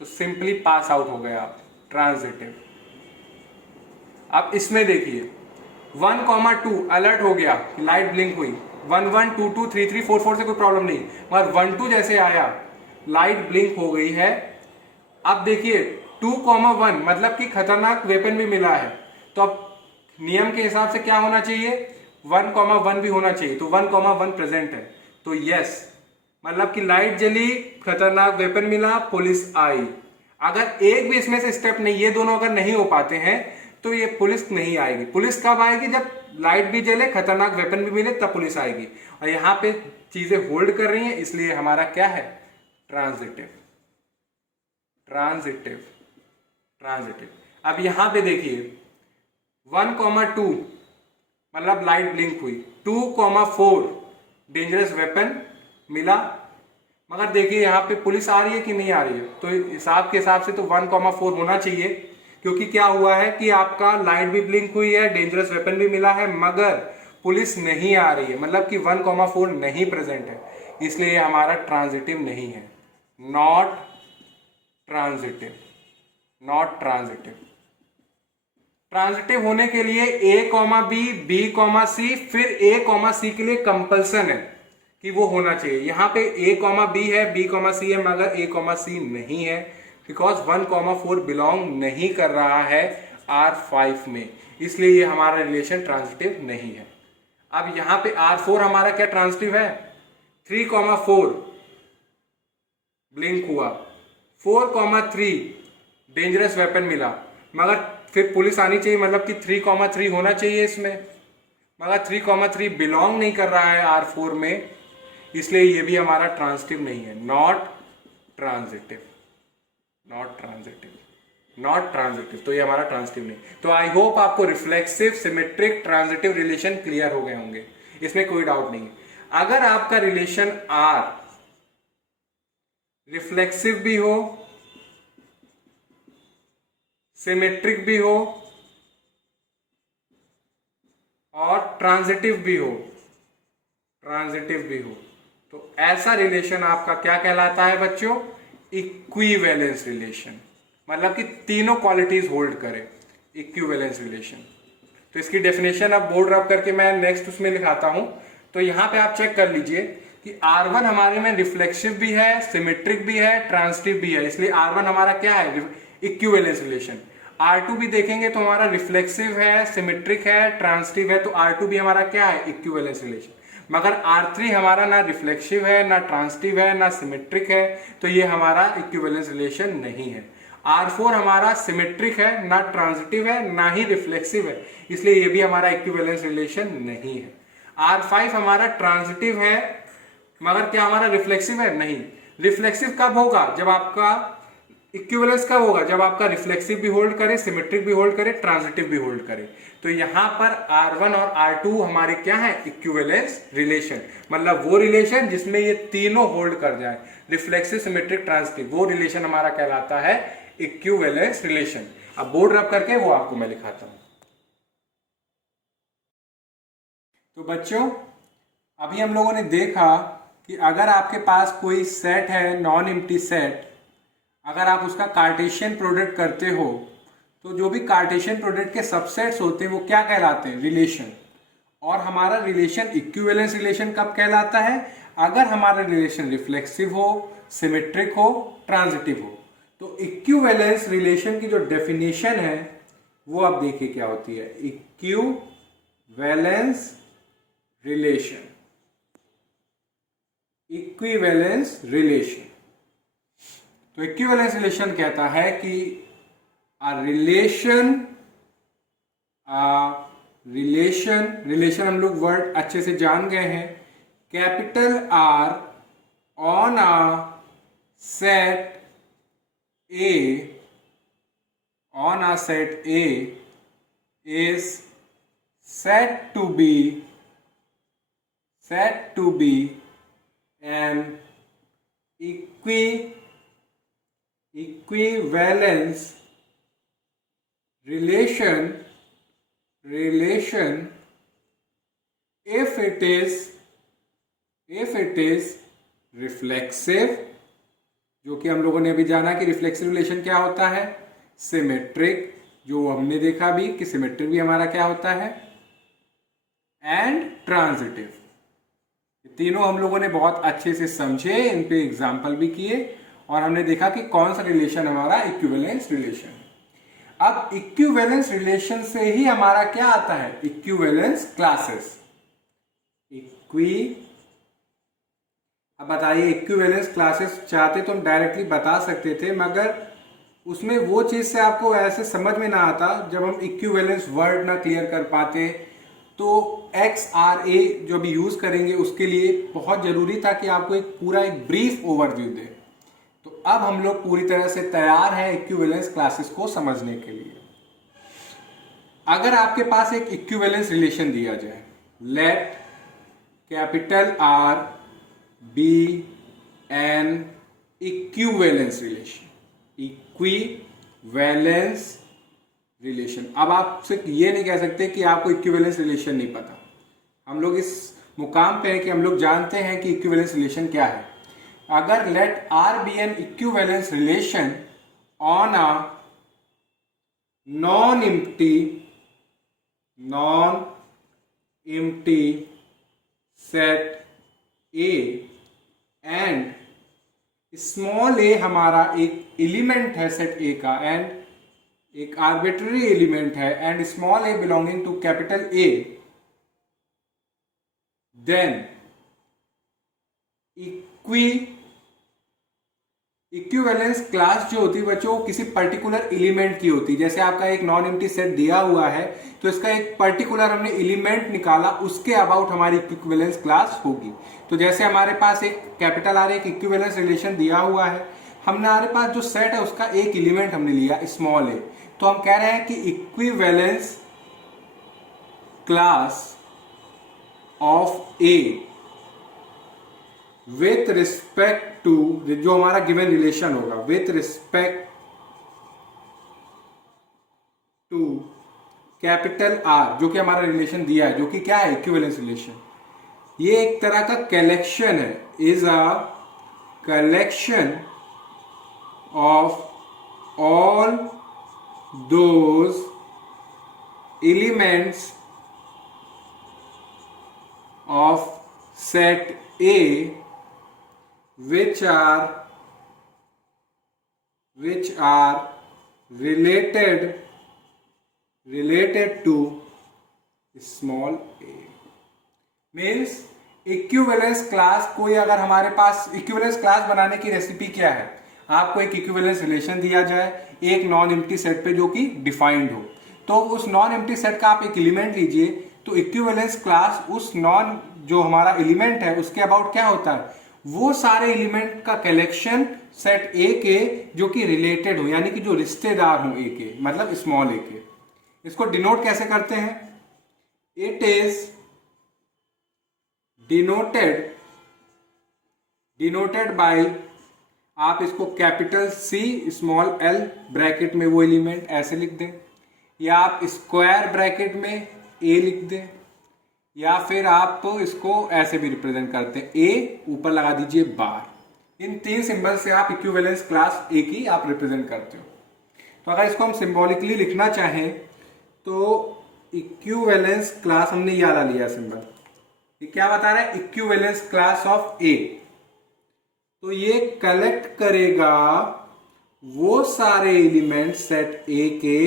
तो सिंपली पास आउट हो गया आप, ट्रांजिटिव। अब इसमें देखिए 1,2 अलर्ट हो गया, लाइट ब्लिंक हुई, 1, 1, 2, 2, 3, 3, 4, 4 से कोई प्रॉब्लम नहीं, मगर 1, 2 जैसे आया, लाइट ब्लिंक हो गई है। अब देखिए 2,1 मतलब कि खतरनाक वेपन भी मिला है, तो अब नियम के हिसाब से क्या होना चाहिए? 1,1 भी होना चाहिए, तो 1,1 प्रेजेंट है, तो यस, मतलब कि लाइट जली, खतरनाक वेपन मिला, पुलिस आई। अगर एक भी इसमें से स्टेप नहीं, ये दोनों अगर नहीं हो पाते हैं, तो ये पुलिस नहीं आएगी। पुलिस कब आएगी? जब लाइट भी जले, खतरनाक वेपन भी मिले, तब पुलिस आएगी। और यहां पे चीजें होल्ड कर रही हैं, इसलिए हमारा क्या है? Transitive, transitive, transitive. अब यहां पे देखिए 1,2 मतलब लाइट ब्लिंक हुई, 2,4 डेंजरस वेपन मिला, मगर देखिए यहां पे पुलिस आ रही है कि नहीं आ रही है? तो हिसाब के हिसाब से तो 1,4 होना चाहिए, क्योंकि क्या हुआ है कि आपका लाइट भी ब्लिंक हुई है, डेंजरस वेपन भी मिला है, मगर पुलिस नहीं आ रही है, मतलब कि 1,4 नहीं प्रेजेंट है, इसलिए हमारा ट्रांजिटिव नहीं है, not transitive, not transitive. Transitive होने के लिए A, B, C, फिर A, C के लिए कंपल्सन है कि वो होना चाहिए। यहां पे A, B है, B, C है, मगर A, C नहीं है, बिकॉज 1,4 बिलोंग नहीं कर रहा है R5 में, इसलिए ये हमारा रिलेशन ट्रांजिटिव नहीं है। अब यहां पे R4 हमारा क्या ट्रांजिटिव है? 3,4 ब्लिंक हुआ, 4,3 डेंजरस वेपन मिला, मगर फिर पुलिस आनी चाहिए, मतलब कि 3,3 होना चाहिए इसमें, मगर 3,3 बिलोंग नहीं कर रहा है R4 में, इसलिए ये भी हमारा ट्रांजिटिव नहीं है, not transitive, not transitive, not transitive. तो ये हमारा ट्रांजिटिव नहीं। तो आई होप आपको reflexive, symmetric, transitive relation clear हो गए होंगे, इसमें कोई डाउट नहीं है। अगर आपका रिलेशन R रिफ्लेक्सिव भी हो, सिमेट्रिक भी हो और ट्रांजिटिव भी हो, ट्रांजिटिव भी हो, तो ऐसा रिलेशन आपका क्या कहलाता है बच्चों? इक्विवेलेंस रिलेशन, मतलब कि तीनों क्वालिटीज होल्ड करे इक्विवेलेंस रिलेशन। तो इसकी डेफिनेशन अब बोल्ड रब करके मैं नेक्स्ट उसमें लिखाता हूं। तो यहां पे आप चेक कर लीजिए कि R1 हमारे में रिफ्लेक्सिव भी है, सिमेट्रिक भी है, ट्रांसिटिव भी है, इसलिए R1 हमारा क्या है, इक्विवेलेंस रिलेशन। R2 भी देखेंगे तो हमारा रिफ्लेक्सिव है, सिमेट्रिक है, ट्रांसिटिव है, तो R2 भी हमारा क्या है, इक्विवेलेंस रिलेशन। मगर R3 हमारा ना रिफ्लेक्सिव है, ना ट्रांसिटिव है, ना सिमेट्रिक है, तो ये हमारा इक्विवेलेंस रिलेशन नहीं है। R4 हमारा सिमेट्रिक है, ना ट्रांजिटिव है, ना ही रिफ्लेक्सिव है, इसलिए ये भी हमारा इक्विवेलेंस रिलेशन नहीं है। R5 हमारा ट्रांजिटिव है, मगर क्या हमारा रिफ्लेक्सिव है, नहीं। रिफ्लेक्सिव कब होगा, जब आपका इक्विवेलेंस कब होगा, जब आपका रिफ्लेक्सिव भी होल्ड करे, सिमेट्रिक भी होल्ड करे, ट्रांजिटिव भी होल्ड करे। तो यहां पर R1 और R2 हमारे क्या है, इक्विवेलेंस रिलेशन, मतलब वो रिलेशन जिसमें ये तीनों होल्ड कर जाए, रिफ्लेक्सिव, सिमेट्रिक, ट्रांजिटिव, वो रिलेशन हमारा कहलाता है इक्विवेलेंस रिलेशन। अब बोर्ड रब करके वो आपको मैं लिखाता हूं। तो बच्चों, अभी हम लोगों ने देखा कि अगर आपके पास कोई सेट है, नॉन एम्प्टी सेट, अगर आप उसका कार्टेशियन प्रोडक्ट करते हो तो जो भी कार्टेशियन प्रोडक्ट के सबसेट्स होते हैं वो क्या कहलाते हैं, रिलेशन। और हमारा रिलेशन इक्विवेलेंस रिलेशन कब कहलाता है, अगर हमारा रिलेशन रिफ्लेक्सिव हो, सिमेट्रिक हो, ट्रांजिटिव हो। तो इक्विवेलेंस रिलेशन की जो डेफिनेशन है वो आप देखिए क्या होती है, इक्विवेलेंस रिलेशन। इक्विवेलेंस रिलेशन, तो इक्विवेलेंस रिलेशन कहता है कि रिलेशन हम लोग वर्ड अच्छे से जान गए हैं, capital R on a set A, on a set A is said to be an equivalence relation if it is reflexive, जो कि हम लोगों ने अभी जाना कि रिफ्लेक्सिव रिलेशन क्या होता है, सिमेट्रिक, जो हमने देखा भी कि सिमेट्रिक भी हमारा क्या होता है, एंड ट्रांजिटिव। तीनों हम लोगों ने बहुत अच्छे से समझे, इन पे एग्जाम्पल भी किए और हमने देखा कि कौन सा रिलेशन हमारा इक्विवेलेंस रिलेशन है। अब इक्विवेलेंस रिलेशन से ही हमारा क्या आता है, इक्विवेलेंस क्लासेस। अब बताइए, इक्विवेलेंस क्लासेस चाहते तो हम डायरेक्टली बता सकते थे, मगर उसमें वो चीज से आपको ऐसे समझ में ना आता, जब हम इक्विवेलेंस वर्ड ना क्लियर कर पाते। तो XRA जो भी यूज करेंगे उसके लिए बहुत जरूरी था कि आपको एक ब्रीफ ओवरव्यू दे। तो अब हम लोग पूरी तरह से तैयार हैं इक्विवेलेंस क्लासेस को समझने के लिए। अगर आपके पास एक इक्विवेलेंस रिलेशन दिया जाए, let capital R be an equivalence relation, equivalence relation. अब आप सिर्फ ये नहीं कह सकते कि आपको इक्विवेलेंस रिलेशन नहीं पता। हम लोग इस मुकाम पे हैं कि हम लोग जानते हैं कि इक्विवेलेंस रिलेशन क्या है। अगर late R be an equivalence relation on a non-empty set A and small a हमारा एक एलिमेंट है सेट A का, एंड एक आर्बिट्ररी एलिमेंट है, and small a belonging to capital A, then equivalence class जो होती है बच्चों, किसी पर्टिकुलर एलिमेंट की होती है। जैसे आपका एक नॉन एम्प्टी सेट दिया हुआ है तो इसका एक पर्टिकुलर हमने एलिमेंट निकाला, उसके अबाउट हमारी इक्विवेलेंस क्लास होगी। तो जैसे हमारे पास एक कैपिटल R एक इक्विवेलेंस रिलेशन दिया हुआ है, हमने हमारे पास जो सेट है उसका एक एलिमेंट हमने लिया स्मॉल a, तो हम कह रहे हैं कि equivalence class of A with respect to, जो हमारा गिवन रिलेशन होगा, with respect to capital R, जो कि हमारा रिलेशन दिया है, जो कि क्या है, इक्विवेलेंस रिलेशन। ये एक तरह का कलेक्शन है, is a collection of all those elements of set A which are related to small a। Means equivalence class कोई, अगर हमारे पास इक्विवेलेंस क्लास बनाने की रेसिपी क्या है, आपको एक इक्विवेलेंस रिलेशन दिया जाए एक नॉन एम्प्टी सेट पे जो कि डिफाइंड हो, तो उस नॉन एम्प्टी सेट का आप एक एलिमेंट लीजिए, तो इक्विवेलेंस क्लास उस नॉन जो हमारा एलिमेंट है उसके अबाउट क्या होता है, वो सारे एलिमेंट का कलेक्शन सेट ए के जो कि रिलेटेड हो, यानी कि जो रिश्तेदार हो ए के, मतलब स्मॉल ए के। इसको डिनोट कैसे करते हैं, इट इज डिनोटेड बाय, आप इसको capital C small L bracket में वो एलिमेंट ऐसे लिख दें, या आप स्क्वायर ब्रैकेट में ए लिख दें, या फिर आप इसको ऐसे भी रिप्रेजेंट करते हैं, ए ऊपर लगा दीजिए बार। इन तीन सिंबल से आप इक्विवेलेंस क्लास ए की आप रिप्रेजेंट करते हो। तो अगर इसको हम सिंबॉलिकली लिखना चाहें तो इक्विवेलेंस क्लास, हमने ये वाला लिया सिंबल, ये क्या बता रहा है, इक्विवेलेंस क्लास ऑफ ए। तो ये कलेक्ट करेगा वो सारे एलिमेंट सेट ए के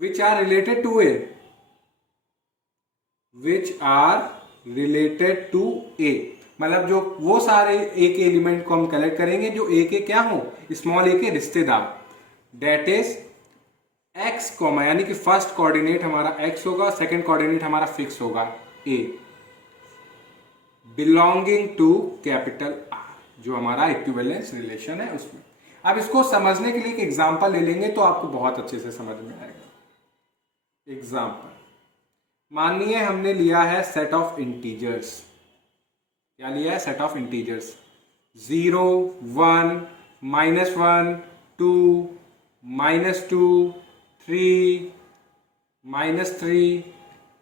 विच आर रिलेटेड टू ए, मतलब जो वो सारे ए के एलिमेंट को हम कलेक्ट करेंगे जो ए के क्या हो, स्मॉल ए के रिश्तेदार, डेट इज एक्स कॉमा, यानी कि फर्स्ट कोऑर्डिनेट हमारा एक्स होगा, सेकंड कोऑर्डिनेट हमारा फिक्स होगा ए, बिलोंगिंग टू कैपिटल आर, जो हमारा इक्विवेलेंस रिलेशन है उसमें। अब इसको समझने के लिए एक एग्जांपल ले लेंगे तो आपको बहुत अच्छे से समझ में आएगा। एग्जांपल, मानिए हमने लिया है सेट ऑफ इंटीजर्स, क्या लिया है, set of integers 0 1 -1 2 -2 3 -3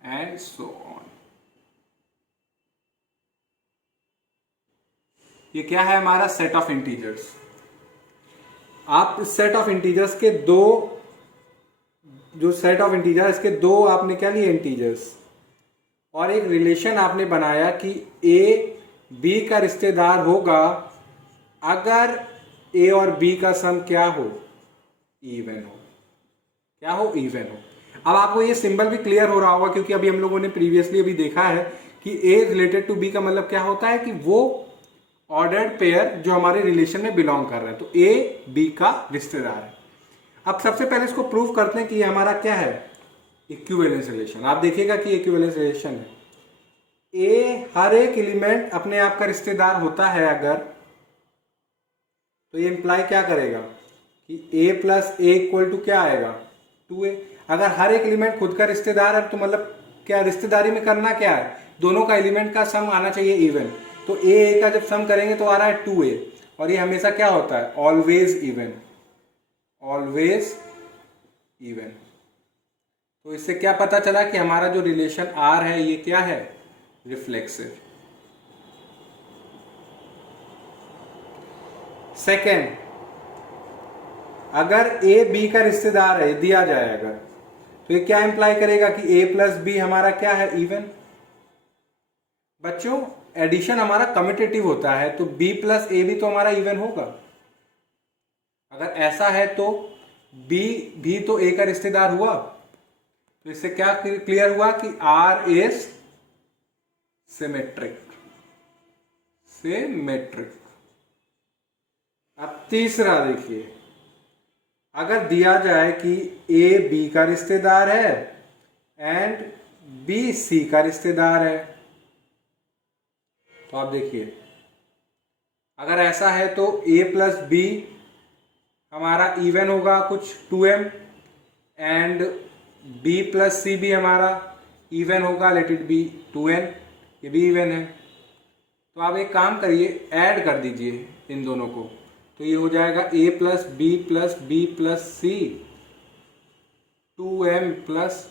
and so on. ये क्या है हमारा सेट ऑफ इंटीजर्स। आप इस सेट ऑफ इंटीजर्स के दो, जो सेट ऑफ इंटीजर इसके दो आपने क्या लिए इंटीजर्स, और एक रिलेशन आपने बनाया कि ए बी का रिश्तेदार होगा अगर ए और बी का सम क्या हो, इवन हो, क्या हो, इवन हो। अब आपको ये सिंबल भी क्लियर हो रहा होगा क्योंकि अभी हम लोगों ने प्रीवियसली अभी देखा है कि ए रिलेटेड टू बी का मतलब क्या होता है कि वो ऑर्डर्ड पेयर जो हमारे रिलेशन में बिलोंग कर रहे हैं, तो ए बी का रिश्तेदार है। अब सबसे पहले इसको प्रूव करते हैं कि ये हमारा क्या है, इक्विवेलेंस रिलेशन। आप देखिएगा कि इक्विवेलेंस रिलेशन है, ए हर एक एलिमेंट अपने आप का रिश्तेदार होता है अगर, तो ये इंप्लाई क्या करेगा कि a plus A equal to क्या आएगा 2a। अगर हर एक एलिमेंट खुद का रिश्तेदार है तो मतलब क्या रिश्तेदारी में करना क्या है, दोनों का एलिमेंट का सम आना चाहिए इवन, तो ए का जब सम करेंगे तो आ रहा है 2a, और ये हमेशा क्या होता है, ऑलवेज इवन, ऑलवेज इवन। तो इससे क्या पता चला कि हमारा जो रिलेशन आर है ये क्या है, रिफ्लेक्सिव। सेकेंड, अगर ए बी का रिश्तेदार है दिया जाए अगर, तो ये क्या इंप्लाई करेगा कि ए प्लस बी हमारा क्या है, इवन। बच्चों एडिशन हमारा कम्यूटेटिव होता है तो b प्लस ए भी तो हमारा इवन होगा। अगर ऐसा है तो b भी तो a का रिश्तेदार हुआ, तो इससे क्या क्लियर हुआ कि r इज सिमेट्रिक, सिमेट्रिक। अब तीसरा देखिए, अगर दिया जाए कि a b का रिश्तेदार है एंड b c का रिश्तेदार है, तो आप देखिए अगर ऐसा है तो a प्लस बी हमारा इवन होगा कुछ 2m, एंड b प्लस सी भी हमारा इवन होगा, लेट इट बी 2n, ये भी इवन है। तो आप एक काम करिए, ऐड कर दीजिए इन दोनों को, तो ये हो जाएगा a plus B plus C 2m plus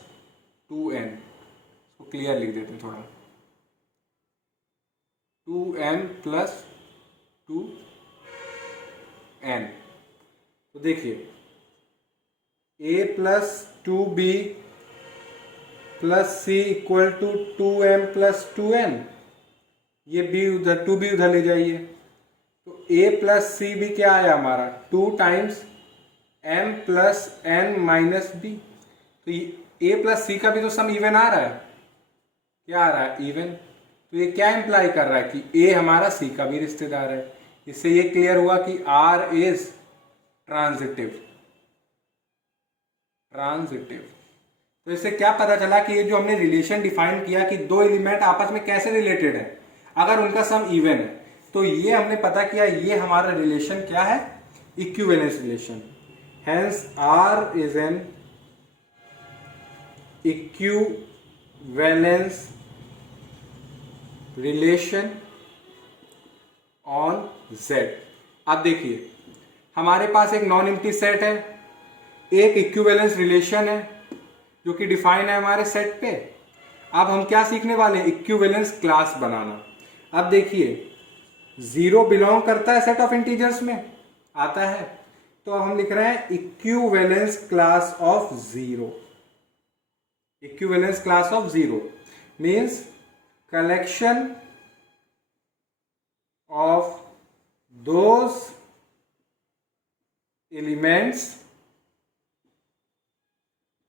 2n। इसको क्लियर लिख देते हैं थोड़ा, 2m प्लस 2n। तो देखिए a plus 2b plus C equal to 2m plus 2n, ये b उधर 2b उधर ले जाइए, तो a प्लस सी भी क्या आया हमारा 2 times m plus n minus b। तो a प्लस सी का भी तो सम इवन आ रहा है, क्या आ रहा है इवन। तो ये क्या इंप्लाई कर रहा है कि a हमारा c का भी रिश्तेदार है। इससे ये क्लियर हुआ कि r इज ट्रांजिटिव। तो इससे क्या पता चला कि ये जो हमने रिलेशन डिफाइन किया कि दो एलिमेंट आपस में कैसे रिलेटेड है अगर उनका सम इवन है, तो ये हमने पता किया ये हमारा रिलेशन क्या है, equivalence relation. Hence R is an equivalence relation on Z। अब देखिए हमारे पास एक नॉन एम्प्टी सेट है, एक इक्विवेलेंस रिलेशन है जो कि डिफाइन है हमारे सेट पे। अब हम क्या सीखने वाले हैं, इक्विवेलेंस क्लास बनाना। अब देखिए 0 बिलोंग करता है सेट ऑफ इंटीजर्स में, आता है, तो अब हम लिख रहे हैं equivalence class of 0। Equivalence class of 0 means collection of those elements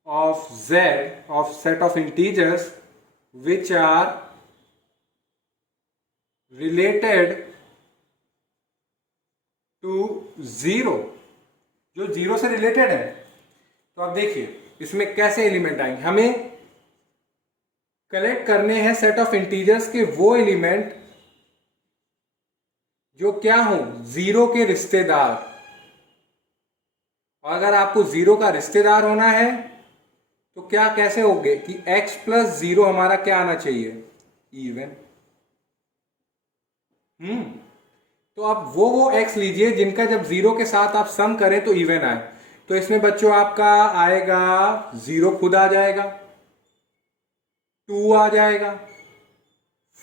of Z of set of integers which are related to 0, जो 0 से रिलेटेड है। तो अब देखिए इसमें कैसे एलिमेंट आएंगे, हमें कलेक्ट करने हैं सेट ऑफ इंटीजर्स के वो एलिमेंट जो क्या हो 0 के रिश्तेदार। और अगर आपको 0 का रिश्तेदार होना है तो क्या कैसे होगे कि x प्लस 0 हमारा क्या आना चाहिए, इवन। तो आप वो x लीजिए जिनका जब 0 के साथ आप सम करें तो इवन आए। तो इसमें बच्चों आपका आएगा 0 खुद आ जाएगा, 2 आ जाएगा,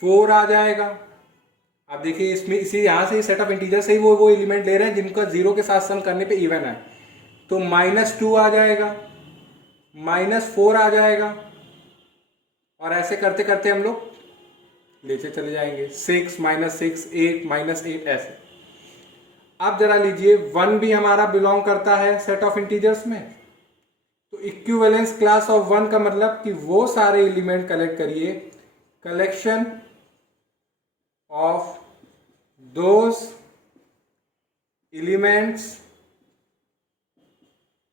4 आ जाएगा। आप देखिए इसमें इसी यहां से सेट ऑफ इंटीजर से ही वो एलिमेंट ले रहे हैं जिनका 0 के साथ सम करने पे इवन है। तो -2 आ जाएगा, -4 आ जाएगा, और ऐसे करते करते हम लोग लेते चले जाएंगे 6 -6 8 -8 ऐसे। अब जरा लीजिए 1 भी हमारा बिलोंग करता है सेट ऑफ इंटीजर्स में। तो इक्विवेलेंस क्लास ऑफ 1 का मतलब कि वो सारे एलिमेंट कलेक्ट करिए, collection of those elements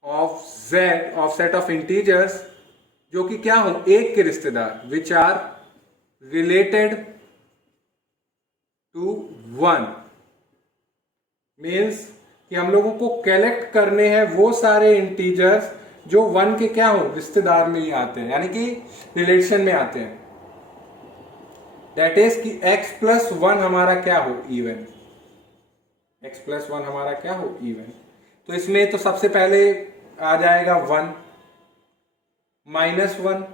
of Z of set of integers जो कि क्या हो एक के रिश्तेदार, which are related to 1। Means कि हम लोगों को कलेक्ट करने हैं वो सारे इंटीजर्स जो 1 के क्या हो रिश्तेदार में ही आते हैं, यानी कि रिलेशन में आते हैं। दैट इज कि x प्लस 1 हमारा क्या हो इवन, x प्लस 1 हमारा क्या हो इवन। तो इसमें तो सबसे पहले आ जाएगा 1 -1,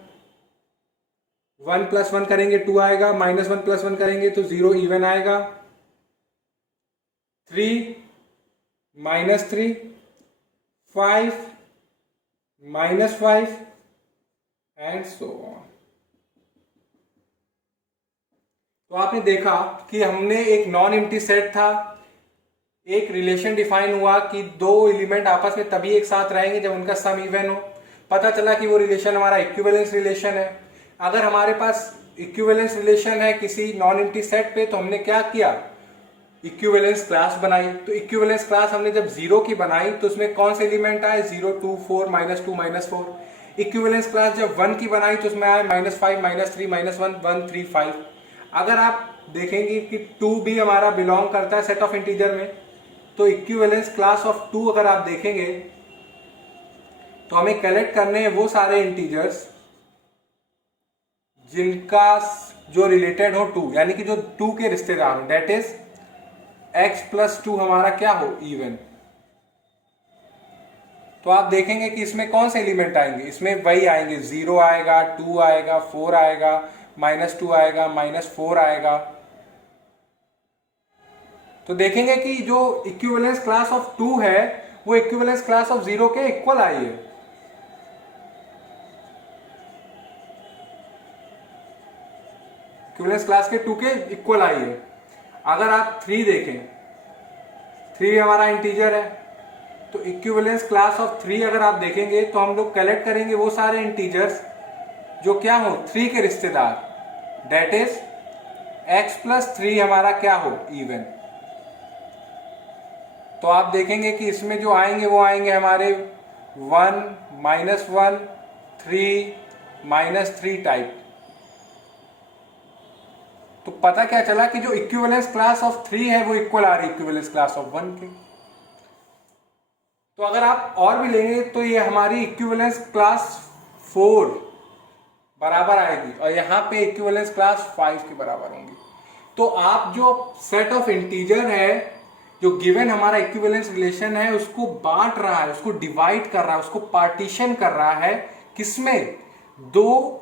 1 प्लस 1 करेंगे 2 आएगा, -1 प्लस 1 करेंगे तो 0 इवन आएगा, 3 -3, 5 -5 एंड सो ऑन। तो आपने देखा कि हमने एक नॉन एम्प्टी सेट था, एक रिलेशन डिफाइन हुआ कि दो एलिमेंट आपस में तभी एक साथ रहेंगे जब उनका सम इवन हो। पता चला कि वो रिलेशन हमारा इक्विवेलेंस रिलेशन है। अगर हमारे पास इक्विवेलेंस रिलेशन है किसी नॉन एम्प्टी सेट पे तो हमने क्या किया, इक्विवेलेंस क्लास बनाई। तो इक्विवेलेंस क्लास हमने जब 0 की बनाई तो उसमें कौन से एलिमेंट आए 0 2 4 -2 -4। इक्विवेलेंस क्लास जब 1 की बनाई तो उसमें आए -5 -3 -1 1 3 5। अगर आप देखेंगे कि 2 भी हमारा बिलोंग करता है सेट ऑफ इंटीजर में, तो इक्विवेलेंस क्लास ऑफ 2 अगर आप देखेंगे तो हमें कलेक्ट करने हैं वो सारे इंटीजर्स जिनका जो रिलेटेड हो 2, यानी कि जो 2 के रिश्तेदार हो। दैट इज x प्लस 2 हमारा क्या हो इवन। तो आप देखेंगे कि इसमें कौन से एलिमेंट आएंगे, इसमें वही आएंगे 0 आएगा, 2 आएगा, 4 आएगा, -2 आएगा, -4 आएगा। तो देखेंगे कि जो इक्विवेलेंस क्लास ऑफ 2 है वो इक्विवेलेंस क्लास ऑफ 0 के इक्वल आई है। इक्विवेलेंस क्लास के 2 के इक्वल आई है। अगर आप 3 देखें, 3 हमारा इंटीजर है, तो इक्विवेलेंस क्लास ऑफ 3 अगर आप देखेंगे तो हम लोग कलेक्ट करेंगे वो सारे इंटीजर्स जो क्या हो 3 के रिश्तेदार, डेट इज x+3 हमारा क्या हो इवन। तो आप देखेंगे कि इसमें जो आएंगे वो आएंगे हमारे 1, -1, 3, -3 टाइप। तो पता क्या चला कि जो इक्विवेलेंस क्लास ऑफ 3 है वो इक्वल आ रही है इक्विवेलेंस क्लास ऑफ 1 के। तो अगर आप और भी लेंगे तो ये हमारी इक्विवेलेंस क्लास 4 बराबर आएगी और यहाँ पे इक्विवेलेंस क्लास 5 के बराबर होंगी। तो आप जो सेट ऑफ इंटीजर है जो गिवन हमारा इक्विवेलेंस रिलेशन है उसको बांट रहा है, उसको डिवाइड कर रहा है, उसको पार्टीशन कर रहा है किसमें, 2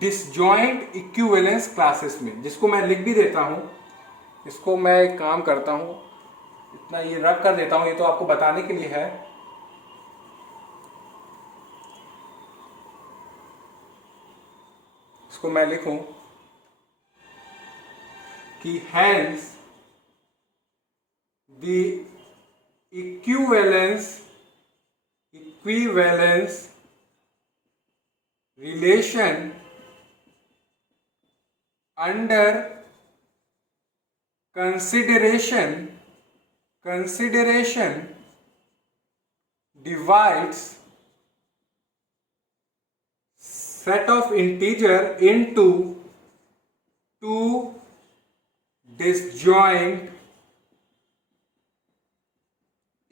डिसजॉइंट इक्विवेलेंस क्लासेस में, जिसको मैं लिख भी देता हूं। इसको मैं एक काम करता हूं, इतना ये रख कर देता हूं, ये तो आपको बताने के लिए है। इसको मैं लिखूं कि hence the equivalence relation under consideration divides set of integer into 2 disjoint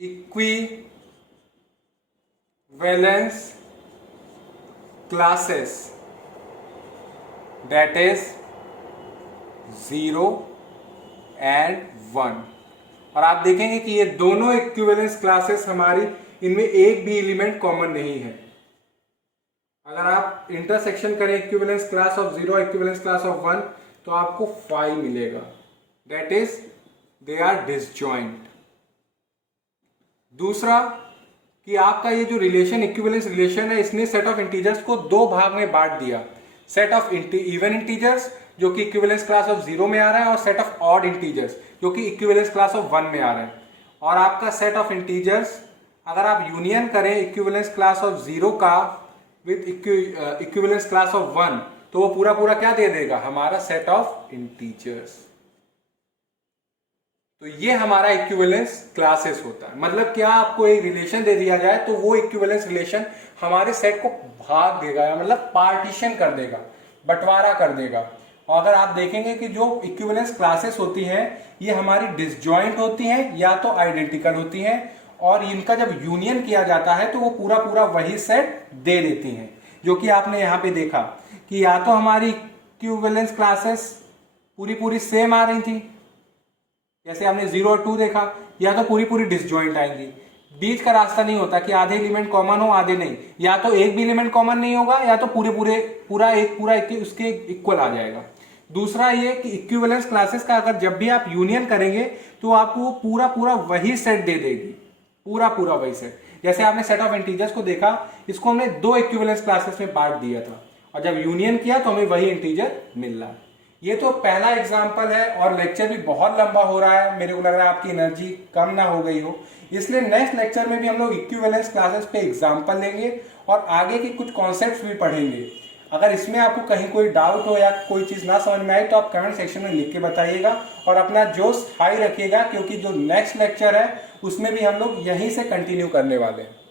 equivalence classes, that is 0 and 1। और आप देखेंगे कि ये दोनों इक्विवेलेंस क्लासेस हमारी, इनमें एक भी एलिमेंट कॉमन नहीं है। अगर आप इंटरसेक्शन करें equivalence class of 0 equivalence class of 1 तो आपको 5 मिलेगा, that is they are disjoint. दूसरा कि आपका ये जो रिलेशन इक्विवेलेंस रिलेशन है इसने सेट ऑफ इंटीजर्स को 2 भाग में बांट दिया, सेट ऑफ इवन इंटीजर्स जो कि इक्विवेलेंस क्लास ऑफ 0 में आ रहा है और सेट ऑफ ऑड इंटीजर्स जो कि इक्विवेलेंस क्लास ऑफ 1 में आ रहा है। और आपका सेट ऑफ इंटीजर्स अगर आप यूनियन करें इक्विवेलेंस क्लास ऑफ 0 का विथ इक्विवेलेंस क्लास ऑफ 1 तो वो पूरा पूरा क्या दे देगा, हमारा सेट ऑफ इंटीजर्स। तो ये हमारा इक्विवेलेंस क्लासेस होता है। मतलब क्या, आपको एक रिलेशन दे दिया जाए तो वो इक्विवेलेंस रिलेशन हमारे सेट को भाग देगा, या मतलब पार्टीशन कर देगा, बंटवारा कर देगा। और अगर आप देखेंगे कि जो इक्विवेलेंस क्लासेस होती हैं ये हमारी डिसजॉइंट होती हैं या तो आइडेंटिकल होती हैं, और इनका जब यूनियन किया जाता है तो वो पूरा पूरा वही सेट दे देती हैं। जो कि आपने यहाँ पे देखा कि या तो हमारी इक्विवेलेंस क्लासेस पूरी पूरी सेम आ रही थी, जैसे हमने 0 और 2 देखा, या तो पूरी पूरी डिसजॉइंट आएंगी। बीच का रास्ता नहीं होता कि आधे एलिमेंट कॉमन हो आधे नहीं, या तो एक भी एलिमेंट कॉमन नहीं होगा या तो पूरा एक उसके इक्वल आ जाएगा। दूसरा ये कि इक्विवेलेंस क्लासेस का अगर जब भी आप यूनियन करेंगे तो आपको पूरा पूरा वही सेट दे देगी, पूरा पूरा वही सेट। जैसे आपने सेट ऑफ इंटीजर्स को देखा, इसको हमने 2 इक्विवेलेंस क्लासेस में बांट दिया था और जब यूनियन किया तो हमें वही इंटीजर मिल रहा है। ये तो पहला एग्जाम्पल है और लेक्चर भी बहुत लंबा हो रहा है, मेरे को लग रहा है आपकी एनर्जी कम ना हो गई हो, इसलिए नेक्स्ट लेक्चर में भी हम लोग इक्विवेलेंस क्लासेस पे एग्जाम्पल लेंगे और आगे की कुछ कॉन्सेप्ट्स भी पढ़ेंगे। अगर इसमें आपको कहीं कोई डाउट हो या कोई चीज़ ना समझ में आए तो आप कमेंट सेक्शन में लिख के बताइएगा और अपना जोश हाई रखिएगा, क्योंकि जो नेक्स्ट लेक्चर है उसमें भी हम लोग यहीं से कंटिन्यू करने वाले हैं।